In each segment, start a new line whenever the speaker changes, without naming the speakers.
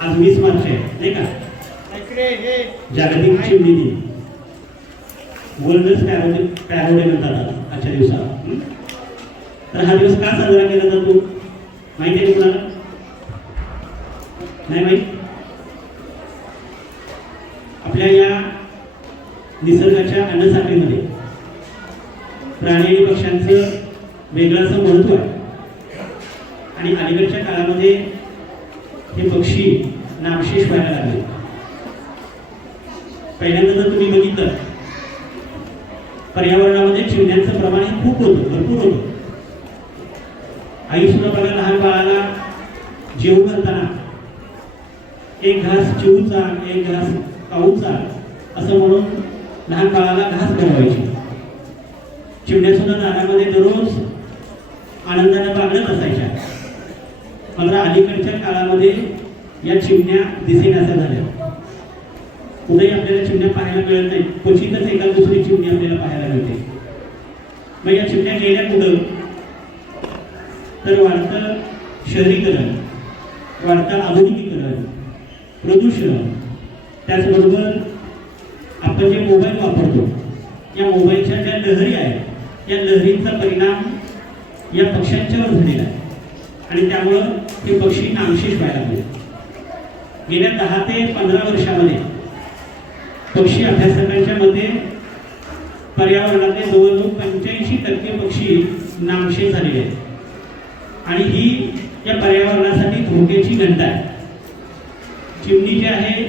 आज वीस मार्च आहे नाही का? जागतिक चिमणी दिन वर्ल्ड पॅरोडी पॅरोडी म्हणतात आज आजच्या दिवसाला. हं? तर हा दिवस का साजरा केला जातो? माहिती आहे तुम्हाला नाही माहीत? आपल्या या निसर्गाच्या अन्नसाखळीमध्ये प्राणी आणि पक्ष्यांचं वेगळं असं महत्त्व आहे. आणि अलीकडच्या काळामध्ये हे पक्षी नामशेष व्हायला लागले. पहिल्यांदा जर तुम्ही बघितलं. पर्यावरणामध्ये चिमण्यांचं प्रमाण हे खूप होतं भरपूर होतं. आई सुद्धा बघा लहान बाळाला जेवू घालताना एक घास चिवूचा एक घास काऊचा असं म्हणून लहान बाळाला घास बनवायची. चिमण्या सुद्धा दररोज आनंदाने बागडत असायच्या. मात्र अलीकडच्या काळामध्ये या चिमण्या दिसेनाशा झाल्या. कुठेही आपल्याला चिमण्या पाहायला मिळत नाही क्वचितच एका दुसरी चिमणी आपल्याला पाहायला मिळते. मग या चिमण्या गेल्या कुठं? तर वाढतं शहरीकरण वाढतं आधुनिकीकरण प्रदूषण. त्याचबरोबर आपण जे मोबाईल वापरतो या मोबाईलच्या ज्या लहरी आहेत या लहरींचा परिणाम या पक्ष्यांच्यावर झालेला आहे. आणि त्यामुळं हे पक्षी नामशेष व्हायला लागले गेल्या दहा ते पंधरा वर्षामध्ये पक्षी अभ्यासकांच्या मते पर्यावरणातले जवळजवळ पंच्याऐंशी टक्के पक्षी नामशेष झालेले आहेत. आणि ही या पर्यावरणासाठी धोक्याची घंटा आहे. चिमणी जी आहे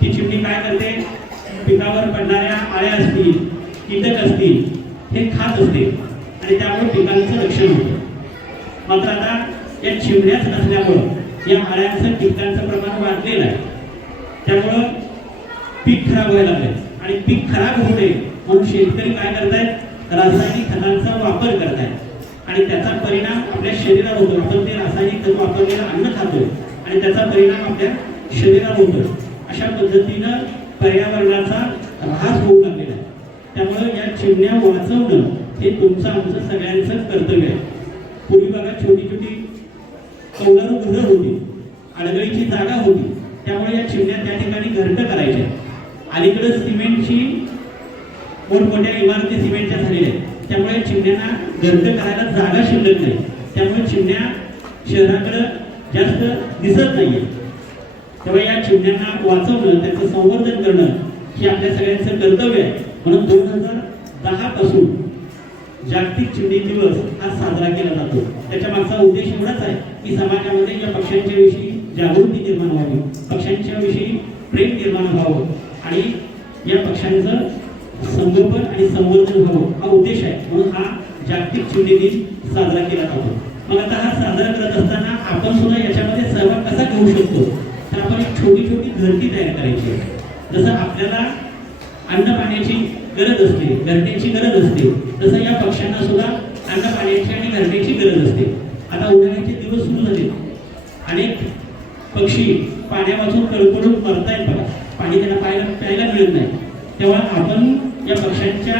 ती चिमणी काय करते? पिकावर पडणाऱ्या आळ्या असतील कीटक असतील हे खात असते. आणि त्यामुळे पिकांचं रक्षण होतं. मात्र आता या चिमण्याच नसल्यामुळं या माळ्यांचं कीटकांचं प्रमाण वाढलेलं आहे. त्यामुळं पीक खराब व्हायला लागले आणि पीक खराब होऊ नये म्हणून शेतकरी काय करतायत? रासायनिक खतांचा वापर करतायत. आणि त्याचा परिणाम आपल्या शरीरावर होतो आपण ते रासायनिक खत वापरलेलं अन्न खातो आणि त्याचा परिणाम आपल्या शरीरावर होतो अशा पद्धतीनं पर्यावरणाचा ऱ्हास होऊ लागलेला आहे. त्यामुळं या चिमण्या वाचवणं हे तुमचं आमचं सगळ्यांचं कर्तव्य आहे. पूर्वी बघा छोटी छोटी कौलारू घरं होती अडगळीची जागा होती त्यामुळे या चिमण्या त्या ठिकाणी घरटं करायच्या अलीकडे सिमेंटची मोठमोठ्या इमारती सिमेंटच्या झालेल्या आहेत. त्यामुळे चिमण्यांना घरटं करायला जागा शिल्लक नाही. त्यामुळे चिमण्या शहराकडं जास्त दिसत नाहीये. तेव्हा या चिमण्यांना वाचवणं त्यांचं संवर्धन करणं हे आपल्या सगळ्यांचं कर्तव्य आहे. म्हणून दोन हजार दहा पासून जागतिक चिमणी दिवस हा साजरा केला जातो. त्याच्या मागचा उद्देश एवढाच आहे की समाजामध्ये या पक्ष्यांच्या विषयी जागृती निर्माण व्हावी पक्ष्यांच्या विषयी प्रेम निर्माण व्हावं आणि या पक्ष्यांचं संगोपन आणि संवर्धन व्हावं हा उद्देश आहे. म्हणून हा जागतिक चिमणी दिन साजरा केला जातो. मग आता हा साजरा करत असताना आपण सुद्धा याच्यामध्ये सहभाग कसा घेऊ शकतो? तर आपण एक छोटी छोटी घरटी तयार करायची आहे. जसं आपल्याला अन्न पाण्याची गरज असते. घरट्याची गरज असते. तसं या पक्ष्यांना सुद्धा अन्न पाण्याची आणि घरट्याची गरज असते. आता उन्हाळ्याचे दिवस सुरू झाले. अनेक पक्षी पाण्यापासून कळकळून मरतायत बघा. पाणी त्यांना पाहायला प्यायला मिळत नाही. तेव्हा आपण या पक्ष्यांच्या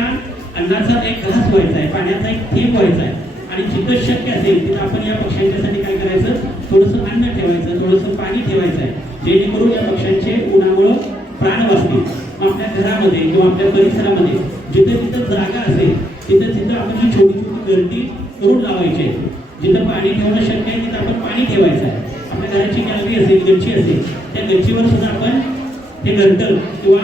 अन्नाचा एक घास व्हायचा आहे पाण्याचा एक थेंब व्हायचा आहे आणि जिथं शक्य असेल तिथं आपण या पक्ष्यांच्यासाठी काय करायचं? थोडंसं अन्न ठेवायचं थोडंसं पाणी ठेवायचं आहे जेणेकरून या पक्ष्यांचे उन्हामुळं प्राण वाचतील. आपल्या घरामध्ये किंवा आपल्या परिसरामध्ये जिथे जिथं जागा असेल तिथं तिथं आपण ही छोटी छोटी गर्दी करून लावायची आहे. जिथं पाणी ठेवणं शक्य आहे तिथं आपण पाणी ठेवायचं आहे. आपल्या घराची गॅलरी असेल गच्ची असेल त्या गच्चीवर सुद्धा आपण हे गंटल किंवा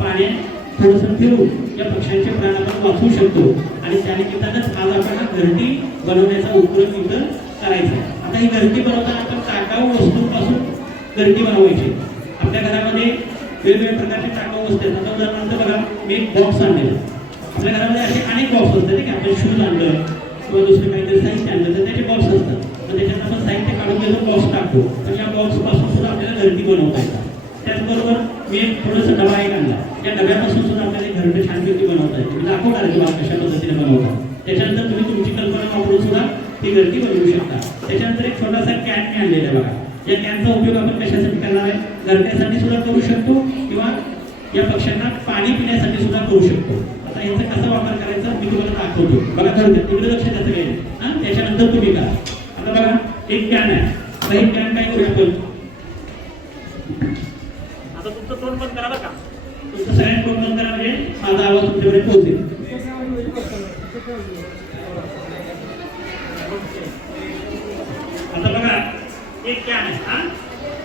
पाण्यात थोडंसं फिरून या पक्ष्यांचे प्राण आपण वाचवू शकतो. आणि त्यानिमित्तानंच आज आपण हा घरटी बनवण्याचा उपक्रम इथं करायचा आता ही घरटी बनवताना आपण टाकाऊ वस्तूंपासून घरटी बनवायची? आपल्या घरामध्ये वेगवेगळ्या प्रकारचे टाकाऊ असते आता उदाहरणार्थ बघा मी एक बॉक्स आणलेला. आपल्या घरामध्ये असे अनेक बॉक्स असतात ठीक आहे? आपण शूज आणलं किंवा दुसरं काहीतरी साहित्य आणलं तर त्याचे बॉक्स असतात. तर त्याच्यात आपण साहित्य काढून त्याचा बॉक्स टाकतो. तर या बॉक्सपासून सुद्धा आपल्याला घरटी बनवता येतात. त्याचबरोबर मी एक थोडंसं डबा एक आणला. त्या डब्यापासून सुद्धा आपल्याला घरटं घरटे छानपैकी बनवता येते. म्हणजे दाखवणार आहे तुम्हाला कशा पद्धतीने बनवतात त्याच्यानंतर तुम्ही तुमची कल्पना वापरून सुद्धा ती घरटी बनवू शकता. त्याच्यानंतर एक छोटासा कॅन मी आणलेला बघा. या कॅनचा उपयोग आपण कशासाठी करणार आहे? घरट्यासाठी सुद्धा करू शकतो किंवा या पक्ष्यांना पाणी पिण्यासाठी सुद्धा करू शकतो. आता याचा कसा वापर करायचा मी तुम्हाला दाखवतो. बघा थोडं तिकडे लक्ष द्यायचं काही हां त्याच्यानंतर तुम्ही करा. आता बघा एक कॅन आहे. आता एक कॅन काय करू आपण?
तोंड बंद करा बरं का?
तुमचं सगळ्यांनी तोंड बंद करा म्हणजे माझा आवाज तुमच्यापर्यंत पोहोचेल. आता बघा
एक कॅन आहे. हा?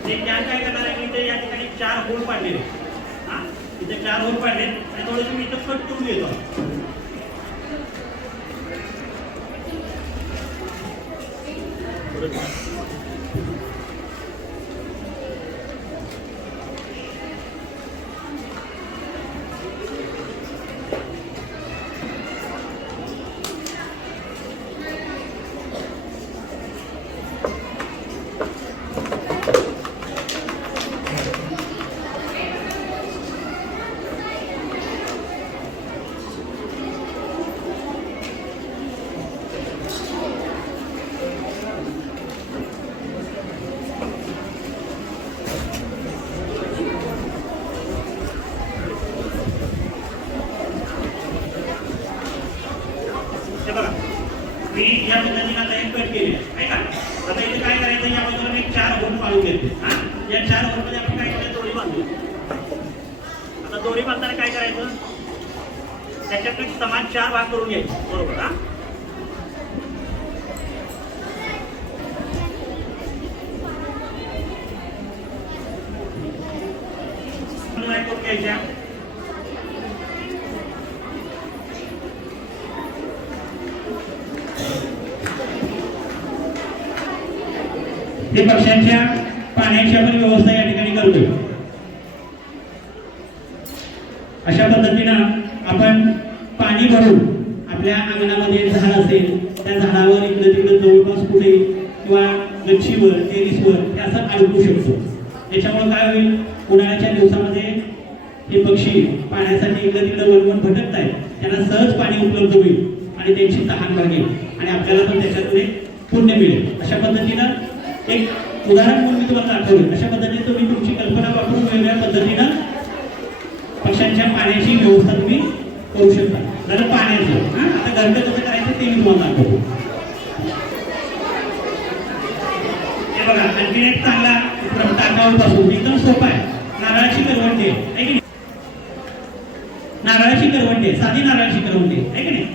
एक कॅन काय करणार आहे? मी ते या ठिकाणी चार होल पाडलेले हा इथे चार होल पाडले आणि थोडंसं मी इथं कट करून घेतो. हे बघा मी या पद्धतीने आता एक कट केले आहे का आता इथे काय करायचं या बाजूला मी चार होल पाळून घेते हा या चार होलमध्ये आपण काय करायचं दोरी बांधू आता दोरी बांधताना काय करायचं त्याच्यातले समान चार भाग करून घ्यायचे बरोबर हा काय करून घ्यायच्या
ते पक्ष्यांच्या पाण्याची आपण व्यवस्था या ठिकाणी करतोय अशा पद्धतीनं आपण पाणी भरून आपल्या अंगणामध्ये झाड असेल त्या झाडावर इकडं तिकडं जवळपास कुठे किंवा वर तेवीस वर हे असं अडकू शकतो. त्याच्यामुळे काय होईल? उन्हाळ्याच्या दिवसामध्ये हे पक्षी पाण्यासाठी इकडं तिकडं वळवून भटकत आहेत त्यांना सहज पाणी उपलब्ध होईल आणि त्यांची तहान भागेल आणि आपल्याला पण त्याच्यातून एक पुण्य मिळेल. अशा पद्धतीनं एक उदाहरण म्हणून मी तुम्हाला दाखवलं. अशा पद्धतीने तुम्ही तुमची कल्पना वापरून वेगवेगळ्या पद्धतीनं पक्ष्यांच्या पाण्याची व्यवस्था तुम्ही करू शकता. जरा पाण्याचं. हां आता घरचं कसं करायचं ते मी तुम्हाला दाखवतो हे एक चांगला उपक्रम टाकावर एकदम सोपा आहे. नारळाची करवंटी आहे की नारळाची करवंटी आहे साधी नारळाची करवंटी आहे की नाही?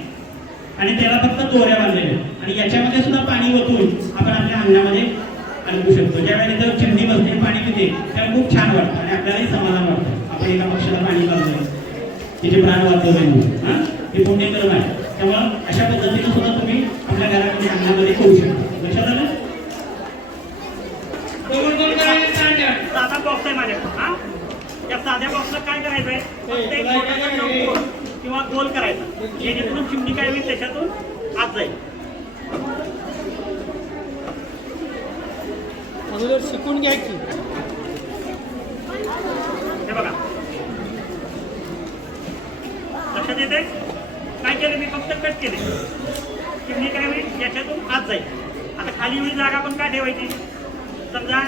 आणि त्याला फक्त दोऱ्या बांधलेल्या आणि याच्यामध्ये सुद्धा पाणी ओतून आपण आपल्या अंगणामध्ये आणू शकतो. ज्यावेळेला जर चिमणी बसते पाणी पिते त्याला खूप छान वाटतं आणि आपल्यालाही समाधान वाटतं. आपण एका पक्षाला पाणी बांधलं तिचे प्राण वाचवले म्हणून हा? हे पुण्यकर्म आहे. त्यामुळं अशा पद्धतीनं सुद्धा तुम्ही आपल्या घरामध्ये अंगणामध्ये करू शकता. लक्षात आलं?
साधा बॉक्स आहे माझ्याकडे हा? त्या साध्या बॉक्सला काय करायचं आहे फक्त एक छोटासा चौकोन किंवा गोल करायचा जेणेकरून चिमणी काय होईल त्याच्यातून आत जाईल.
अगोदर शिकून घ्या की.
हे बघा. लक्षात येते काय केलं मी? फक्त कट केले चिमणी काय होईल याच्यातून आत जाईल. आता खाली एवढी जागा पण काय ठेवायची? समजा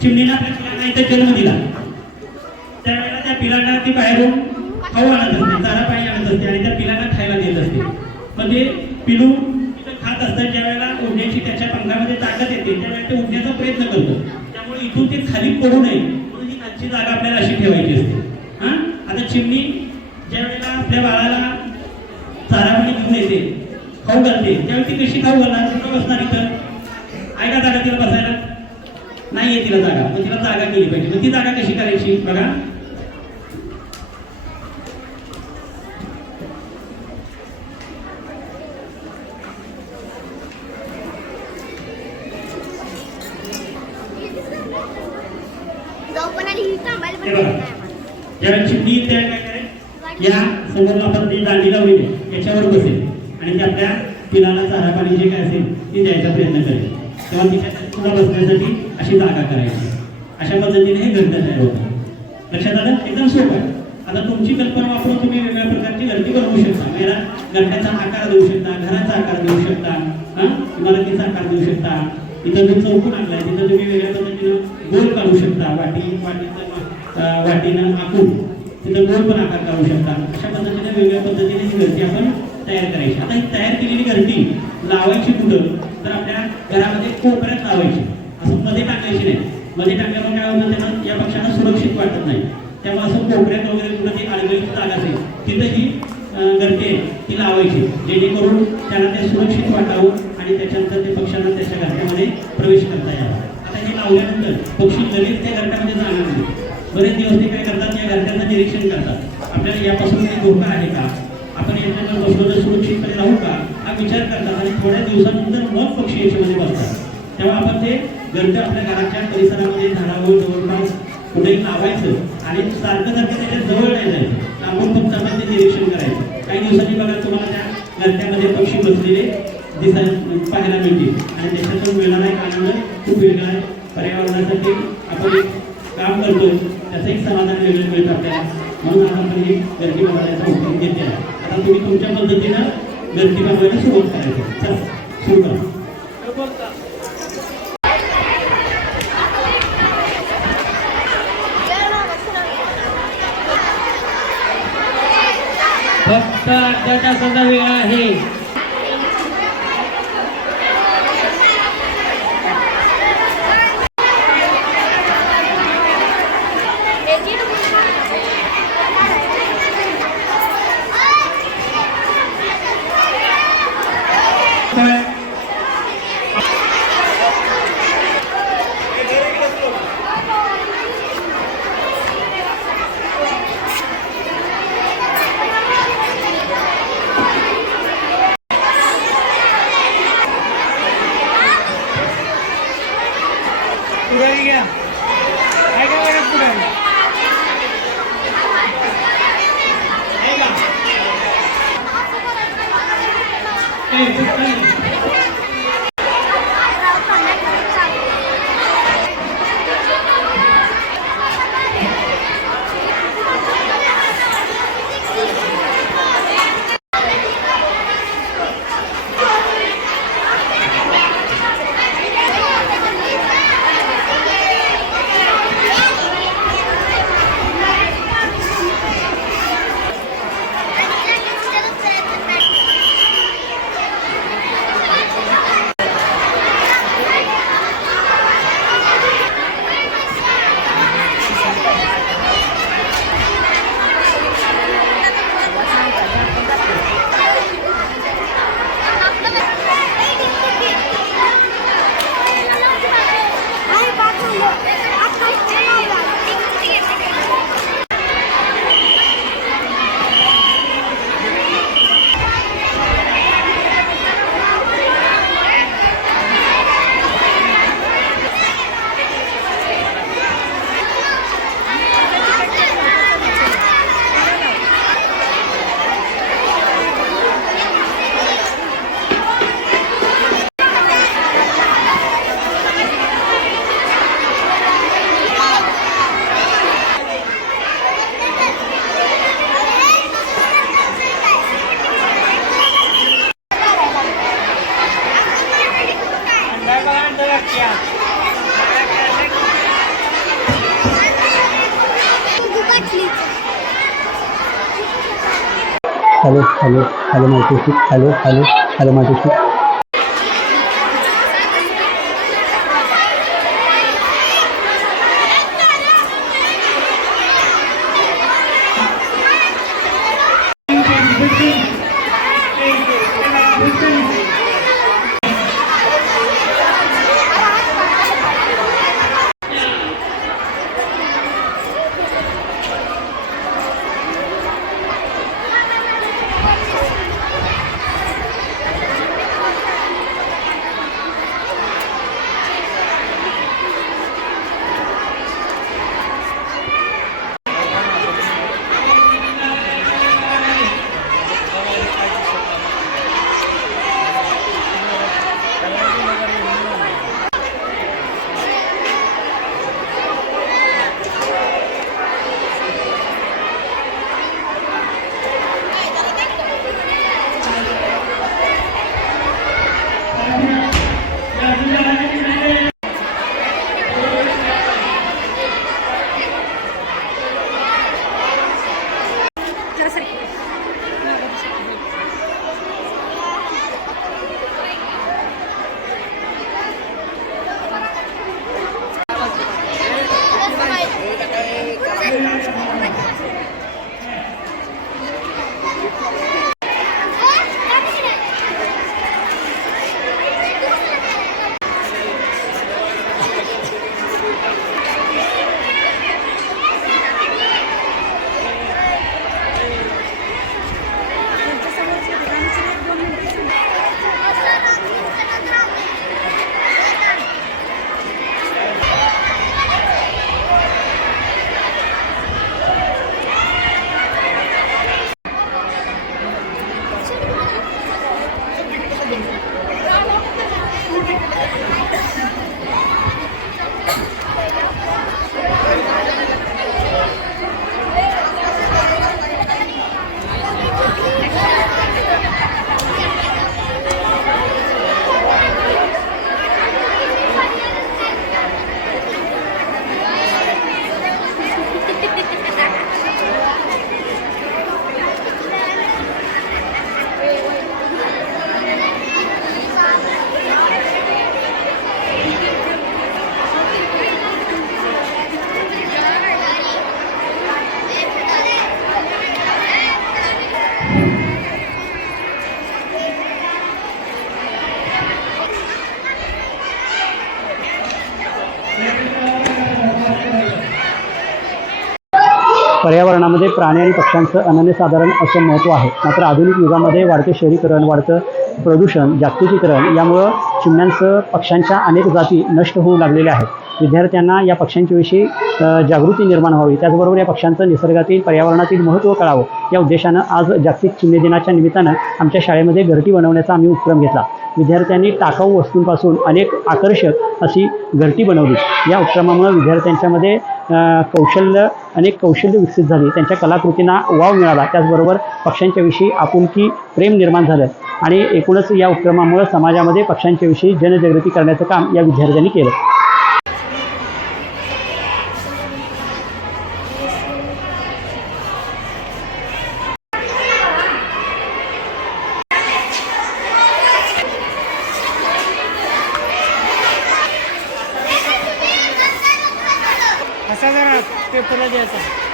चिमणीला आपल्या नाही तर जन्म दिला. त्यावेळेला त्या पिलांना ती बाहेरून खाऊ आणत असते चारा पाणी आणत असते आणि त्या पिलांना खायला देत असते. म्हणजे पिलू खात असतात ज्या वेळेला उडण्याची त्याच्या पंखामध्ये ताकद येते त्यावेळेला ते उडण्याचा प्रयत्न करतो. त्यामुळे इथून ते खाली पडू नये म्हणून ही खालची जागा आपल्याला अशी ठेवायची असते. हा? आता चिमणी ज्या वेळेला आपल्या बाळाला चारा पाणी घेऊन येते खाऊ घालते त्यावेळी ती कशी खाऊ घालणार? बसणार इथं आहे का जागा तिला बसायला नाही आहे तिला जागा. मग तिला जागा केली पाहिजे. मग ती जागा कशी करायची? बघा.
जाऊ पण
चिमणी त्या काय करेल या समोर आपण जी दांडी लावलेली याच्यावर बसेल आणि ते आपल्या पिलाला चारा पाणी जे काय असेल ती द्यायचा प्रयत्न करेल तेव्हा तिच्या सुद्धा बसण्यासाठी अशी जागा करायची. अशा पद्धतीने हे घरटं तयार होतं लक्षात आलं? एकदम सोपं आहे. आता तुमची कल्पना वापरून तुम्ही वेगवेगळ्या प्रकारची घरटी बनवू शकता. मग याला घरट्याचा आकार देऊ शकता घराचा आकार देऊ शकता हा? इमारतीचा आकार देऊ शकता. इथं जो चौकून आणलाय. तिथं तुम्ही वेगळ्या पद्धतीनं गोल काढू शकता. वाटी वाटीचं वाटीनं आखून. तिथं गोल पण आकार काढू शकता. अशा पद्धतीने वेगवेगळ्या पद्धतीने ही घरटी आपण तयार करायची. आता ही तयार केलेली घरटी लावायची कुठं? तर आपल्या घरामध्ये कोपऱ्यात लावायची. मध्ये टाकायची नाही. मध्ये टाकल्यामुळे काय होतं त्यांना? या पक्षांना सुरक्षित वाटत नाही. त्यामुळे असं कोपऱ्यात वगैरे कुठं ती अडगळीची जागा असेल तिथं ही अं, ती लावायची. जेणेकरून त्यांना ते सुरक्षित वाटावं आणि त्याच्यानंतर ते पक्ष्यांना त्याच्या घरट्यामध्ये प्रवेश करता यावा. आता हे लावल्यानंतर पक्षी लगेच त्या घरट्यामध्ये जाणार नाही. बरेच दिवस ते काय करतात? या घरट्याचं निरीक्षण करतात. आपल्याला यापासून काही धोका आहे का? आपण याच्यावर बसलो तर सुरक्षितपणे राहू का? हा विचार करतात आणि थोड्या दिवसानंतर मग पक्षी याच्यामध्ये बसतात. तेव्हा आपण ते घरटं आपल्या घराच्या परिसरामध्ये झाडावर जवळपास कुठेही लावायचं आणि सारखं सारखं त्याच्याजवळ नाही जायचं आपण फक्त आपण ते निरीक्षण करायचं. काही दिवसांनी बघा तुम्हाला त्या घरट्यामध्ये पक्षी बसलेले दिसाय पाहायला मिळतील. आणि त्याच्यातून मिळणारा एक आनंद खूप वेगळा आहे. पर्यावरणासाठी आपण एक काम करतो त्याचं एक समाधान वेगळं मिळतं आपल्याला. म्हणून आज आपण ही गर्दी बनवायचा उपक्रम घेतलेला आता तुम्ही तुमच्या पद्धतीनं गर्दी बनवायला सुरुवात करायची. चला सुरू करा.
फक्त अर्ध्या वेळ आहे.
हॅलो हॅलो माहिती हॅलो हॅलो हॅलो माहिती प्राणी आणि पक्ष्यांचं अनन्यसाधारण असं महत्त्व आहे. मात्र आधुनिक युगामध्ये वाढते शहरीकरण वाढतं प्रदूषण जागतिकीकरण यामुळं चिमण्यांसह पक्ष्यांच्या अनेक जाती नष्ट होऊ लागलेल्या आहेत. विद्यार्थ्यांना या पक्ष्यांच्याविषयी जागृती निर्माण व्हावी. त्याचबरोबर या पक्ष्यांचं निसर्गातील पर्यावरणातील महत्त्व कळावं. या उद्देशानं आज जागतिक चिमणी दिनाच्या निमित्तानं आमच्या शाळेमध्ये घरटी बनवण्याचा आम्ही उपक्रम घेतला. विद्यार्थ्यांनी टाकाऊ वस्तूंपासून अनेक आकर्षक अशी घरटी बनवली. या उपक्रमामुळे विद्यार्थ्यांच्यामध्ये कौशल्य अनेक कौशल्य विकसित झाली. त्यांच्या कलाकृतींना वाव मिळाला. त्याचबरोबर पक्ष्यांच्याविषयी आपुलकी प्रेम निर्माण झालं. आणि एकूणच या उपक्रमामुळे समाजामध्ये पक्ष्यांच्याविषयी जनजागृती करण्याचं काम या विद्यार्थ्यांनी केलं
असा जरा पेपरला द्यायचा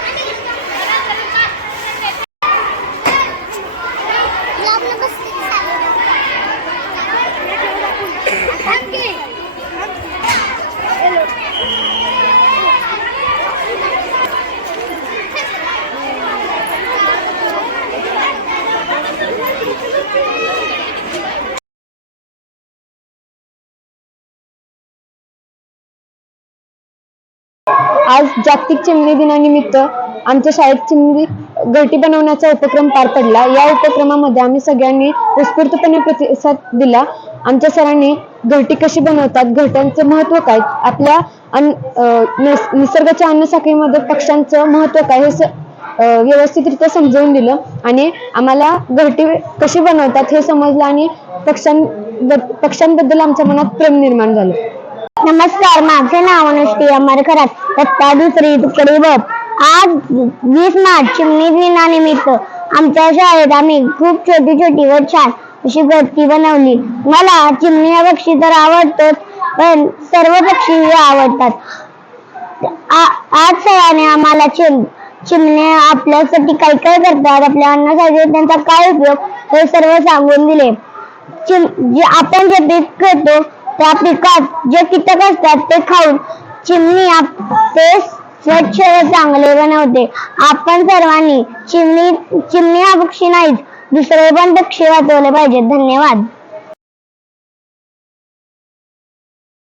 आज जागतिक चिमणी दिनानिमित्त आमच्या शाळेत चिमणी घरटी बनवण्याचा उपक्रम पार पडला. या उपक्रमामध्ये आम्ही सगळ्यांनी उत्स्फूर्तपणे प्रतिसाद दिला. आमच्या सरांनी घरटी कशी बनवतात घरट्यांचं महत्त्व काय आपल्या अन्न अं, निसर्गाच्या अन्नसाखळीमध्ये पक्ष्यांचं महत्त्व काय हे व्यवस्थितरित्या समजावून दिलं आणि आम्हाला घरटी कशी बनवतात हे समजलं आणि पक्ष्यां पक्ष्यांबद्दल आमच्या मनात प्रेम निर्माण झालं.
नमस्कार माझे नाव अनुष्टी अमरकरात दत्ता दुसरी तुकडी बप आज वीस मार्च चिमणी दिनानिमित्त आमच्या शाळेत आम्ही खूप छोटी छोटी व छान अशी गती बनवली. मला चिमणी पक्षी तर आवडतोच पण सर्व पक्षी आवडतात. आ- आज सरांनी आम्हाला चिम चिमण्या आपल्यासाठी काय काय करतात आपल्या अन्नासाठी त्यांचा काय उपयोग हे सर्व सांगून दिले. चिम जे आपण जे पीक करतो त्या पिकात जे कीटक असतात ते खाऊन चिमणी ते स्वच्छ व चांगले बनवते. आपण सर्वांनी चिमणी चिमणी हा पक्षी नाहीच दुसरे पण पक्षी वाचवले पाहिजेत. धन्यवाद.